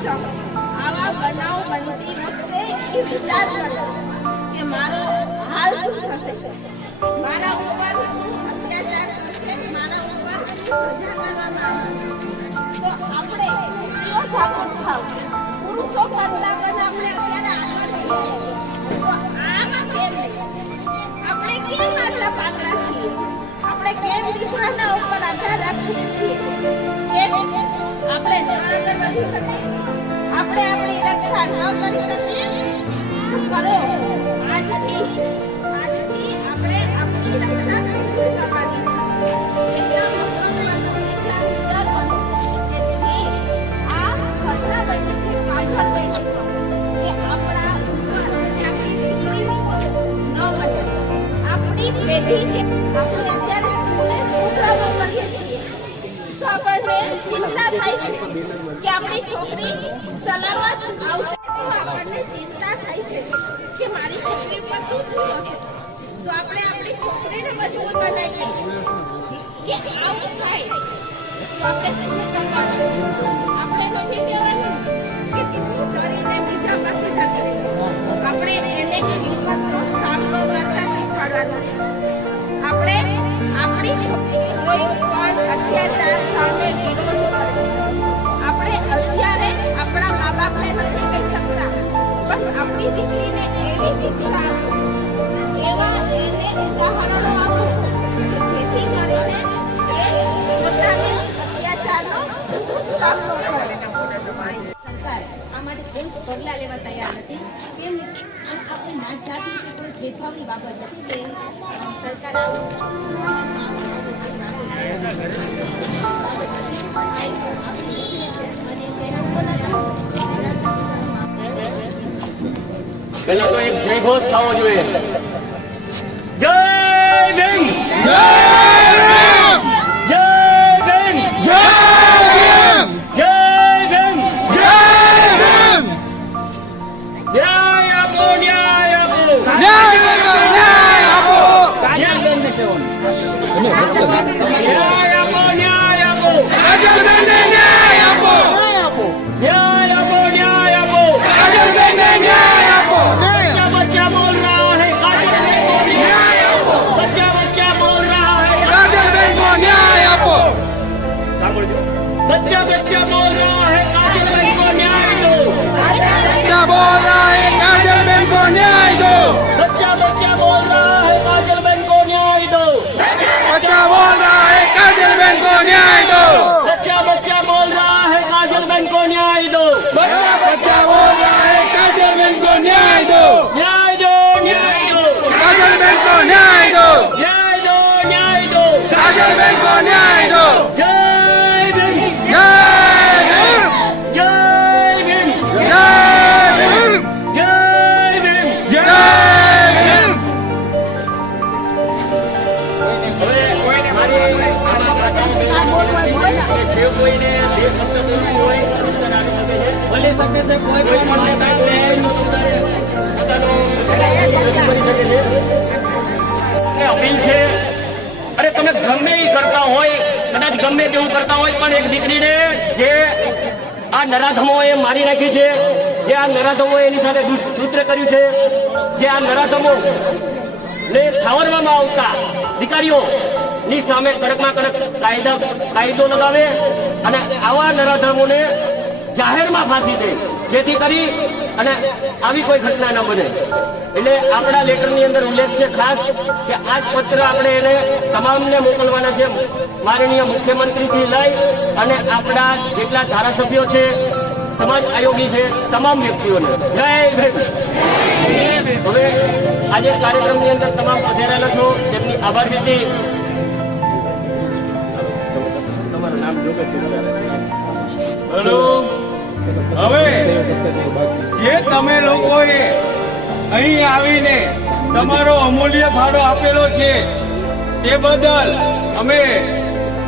સક્ષમ આવા બનાવ બનતી વખતે એ વિચાર કરે કે મારો હાલ શું થશે, મારા ઉપર શું અત્યાચાર થશે, મારા ઉપર શું સજા કરવામાં આવશે। તો આપણે સ્ત્રીઓ જાગૃત થાવ, પુરુષો કરતા પણ આપણે અત્યારે આગળ છીએ। તો આમાં કેમ આપણે કેમ આટલા પાગલા છીએ? આપણે કેમ બીજાના ઉપર આધાર રાખીએ છીએ? કેમ આપણે આગળ વધી શકીએ? આપણે આપણી રક્ષા ન કરી શકીએ? કરો, આજથી આપણે આપણી રક્ષા કરવાની છે। એટલા મહત્વનો વિચાર કરો કે જે આ ઘટના બની છે કાજલબેન, કે આપણા ઉપર આપણી દીકરી ઉપર ન બને, આપણી પેઢી કે આપણે અત્યારે સ્કૂલે છોકરાઓ કરીએ છીએ તો આપણને ચિંતા થાય છે કે આપણી છોકરી સલામત આવશે, તો આપણને ચિંતા થાય છે કે મારી છોકરી પર શું થયું હશે। તો આપણે આપણી છોકરીને મજબૂત બનાવીએ કે આવું થાય તો આપણે શું કરવાનું? આપણે નથી કહેવાનું કે તું ડરીને બીજા પાસે જતી રહી, આપણે એને હિંમતનો સામનો કરતા શીખવાડવાનું છે। આપણે આપણી છોકરી કોઈ પણ અત્યાચાર સામે વિરોધ કરે, આપણે અત્યારે આપણા મા બાપને નથી કહી શકતા, પણ આપણી દીકરીને એવી શિક્ષા આપો, એવા એને ઉદાહરણો આપો જેથી કરીને એ પોતાને અત્યાચારનો સામનો કરે। સરકાર આ માટે કોઈ જ પગલાં લેવા તૈયાર નથી, કેમ અને આપણે નાત જાતિ કે કોઈ ભેદભાવની બાબત નથી કે સરકાર આવું સમાજમાં પહેલા તો એક જય ઘોષ થવો જોઈએ। જય ભીમ, જય ભીમ, જય ભીમ, જય ભીમ, જય ભીમ, જય ભીમ। ન્યાય આપો, ન્યાય આપો, ન્યાય આપો, ન્યાય આપો, ન્યાય આપો, ન્યાય આપો, કાજલબેનને ન્યાય આપો, ન્યાય આપો, ન્યાય આપો, કાજલબેનને ન્યાય આપો। बच्चा बोल रहा है काजलबेन को न्याय आपो, बच्चा बोल रहा है काजलबेन को न्याय आपो। बच्चा बोल रहा है काजलबेन को न्याय दो, बच्चा बोल रहा है काजलबेन को न्याय दो, बच्चा बोल रहा है काजलबेन को न्याय दो, बच्चा बोल रहा है काजलबेन को न्याय दो, बच्चा बोल रहा है काजलबेन को न्याय दो, बच्चा बोल रहा है काजलबेन को न्याय दो, न्याय दो, न्याय दो, काजलबेन को न्याय दो, न्याय दो, न्याय दो, काजलबेन को न्याय दो। जय भीम, जय भीम, जय भीम, जय भीम, जय भीम, जय भीम। જે કોઈને બે શબ્દ બોલવું હોય શબ્દ રાખી શકે છે, બોલી શકે છે, કોઈ પણ માતા બહેન પોતાનો રજૂ કરી શકે છે। અપીલ છે, અરે તમે ગમે એ કરતા હોય, કદાચ ગમે તેવું કરતા હોય, પણ એક દીકરીને જે આ નરાધમોએ મારી નાખી છે, જે આ નરાધમોએ એની સાથે દુષ્કૃત્ય કર્યું છે, જે આ નરાધમો ને છાવરવામાં આવતા દીકરીઓ ની સામે કડકમાં કડક કાયદો લગાવે અને આવા નરાધમોને જાહેરમાં ફાંસી દે, જેથી કરી અને આવી કોઈ ઘટના ન બને। એટલે આપણા લેટરની અંદર ઉલ્લેખ છે ખાસ કે આ પત્ર આપણે એને તમામને મોકલવાના છે, માનનીય મુખ્યમંત્રીથી લઈ અને આપણા જેટલા ધારાસભ્યો છે, સમાજ આયોગી છે, તમામ વ્યક્તિઓને જય ભીમ। હવે આજે કાર્યક્રમની અંદર તમામ પધારેલા છો તેમની આભાર વ્યક્તિ। હવે જે તમે લોકોએ અહીં આવીને તમારો અમૂલ્ય ફાળો આપેલો છે તે બદલ અમે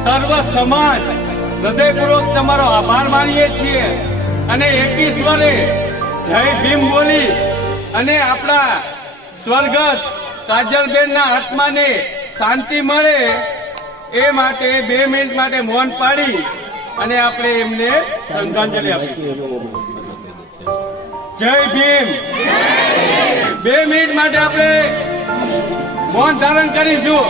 સર્વ સમાજ હૃદયપૂર્વક તમારો આભાર માનીએ છીએ અને એકીશ્વરે જય ભીમ બોલી અને આપણા સ્વર્ગસ્થ કાજલબેનના આત્માને શાંતિ મળે એ માટે 2 મિનિટ માટે મૌન પાડી અને આપણે એમને શ્રદ્ધાંજલિ આપીશું. જય ભીમ. 2 મિનિટ માટે આપણે મૌન ધારણ કરીશું.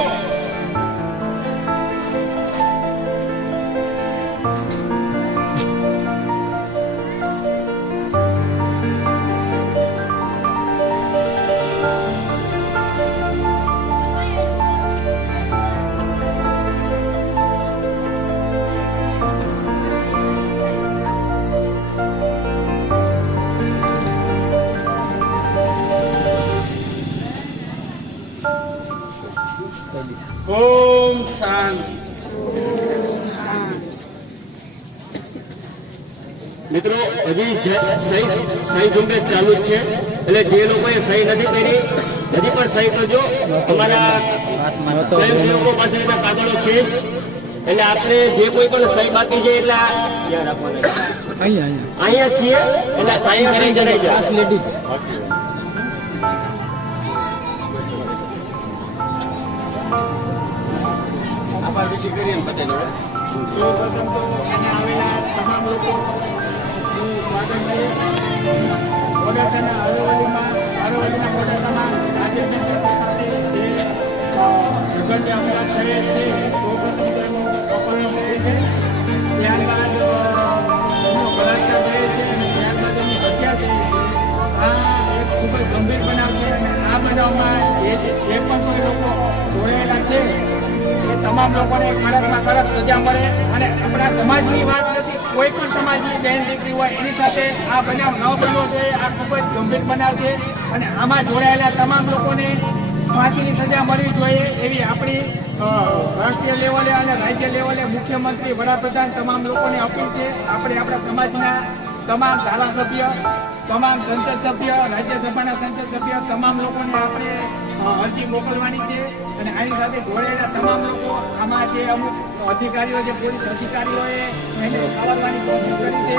ઓમ શાંતિ. મિત્રો હજી સહી ઝુંબેશ ચાલુ જ છે, એટલે જે લોકોએ સહી નથી કરી હજી પણ સહી કરજો. અમારા સ્વયંસેવકો પાસે કાગળો છે, એટલે આપણે જે કોઈ પણ સહી બાકી છે એટલે ધ્યાન રાખવાનું. અહીંયા જ છીએ, એટલે સહી કરી જણાઈ જાય. આભાર વિધિ કરીએ ને પટેલ હવે. સૌપ્રથમ તો અહીંયા આવેલા તમામ લોકોનું સ્વાગત છે. મોડાસાના અરવલ્લીના મોડાસામાં રાજ્યની જનતા સાથે જે જઘન્ય અપરાધ કરે છે, સૌપ્રથમ તો એનું અપહરણ કરે છે, ત્યારબાદ એનો બળાત્કાર કરે છે અને ત્યારબાદ એની હત્યા કરે છે. આ એક ખૂબ જ ગંભીર બનાવ છે અને આ બનાવમાં જે પણ કોઈ લોકો જોડાયેલા છે એ તમામ લોકોને કડકમાં કડક સજા મળે. અને આપણા સમાજની વાત નથી, કોઈ પણ સમાજની બહેન દીકરી હોય એની સાથે આ બનાવ ન બનવો જોઈએ. આ ખૂબ જ ગંભીર બનાવ છે અને આમાં જોડાયેલા તમામ લોકોને ફાંસીની સજા મળવી જોઈએ એવી આપણી રાષ્ટ્રીય લેવલે અને રાજ્ય લેવલે મુખ્યમંત્રી, વડાપ્રધાન તમામ લોકોને અપીલ છે. આપણે આપણા સમાજના તમામ ધારાસભ્ય, તમામ સંસદ સભ્ય, રાજ્યસભાના સંસદ સભ્ય તમામ લોકોને આપણે અરજી મોકલવાની છે. અને આની સાથે જોડાયેલા તમામ લોકો, આમાં જે અમુક અધિકારીઓ, જે પોલીસ અધિકારીઓએ એને સાવરવાની કોશિશ કરી છે,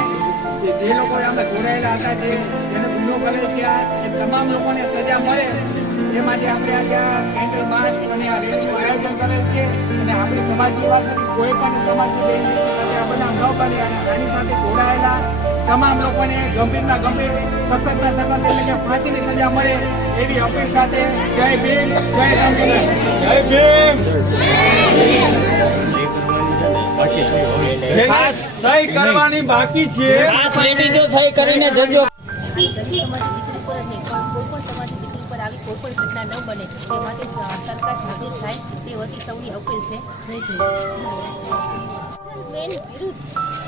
જે લોકો આમાં જોડાયેલા હતા, જેને ગુનો કરેલ છે, એ તમામ લોકોને સજા મળે એ માટે આપણે આજે આ કેન્ડલ માર્ચ અને આ રેલીનું આયોજન કરેલ છે. અને આપણી સમાજની વાત નથી, કોઈ પણ સમાજની બેન સાથે આ બનાવ ન બને અને આની સાથે જોડાયેલા તમામ લોકોને ગંભીરમાં ગંભીર, સખતમાં સખત એટલે કે ફાંસીની સજા મળે એવી અપીલ સાથે જય ભીમ, જય રામનગર. જય ભીમ. ખાસ સહી કરવાની બાકી છે. સહી કરીને જજો. દરેક સમાજની દીકરી પર જ નહીં, પણ કોઈ પણ સમાજની દીકરી પર આવી કોઈ પણ ઘટના ન બને તે માટે સરકાર જાગૃત થાય તે વતી સૌની અપીલ છે. જય ભીમ. બેન વિરુદ્ધ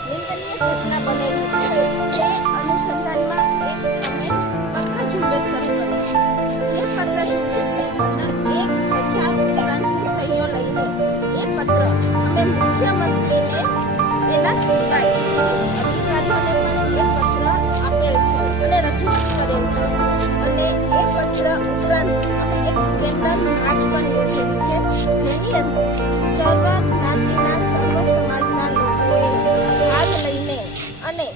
નિંદનીય ઘટના બનેલી છે. એ અનુસંધાનમાં એક અમે પત્ર ઝુંબેશ શરૂ કરી છે. જે પત્ર ઝુંબેશની અંદર 1,000 ઉપરાંતની સહીઓ લઈને એ પત્ર અમે મુખ્યમંત્રીને, એના સિવાય અધિકારીઓને પણ એ પત્ર આપેલ છે અને રજૂઆત કરેલ છે. અને એ પત્ર ઉપરાંત અમે એક કેન્ડલ માર્ચ પણ યોજેલી છે, જેની અંદર સર્વ જ્ઞાતિના, સર્વ સમાજના લોકોએ ભાગ લઈને અને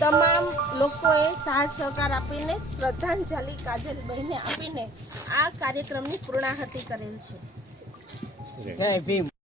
તમામ લોકોએ સાથ સહકાર આપીને શ્રદ્ધાંજલિ કાજલબહેનને આપીને આ કાર્યક્રમની પૂર્ણાહુતિ કરેલ છે. જય ભીમ.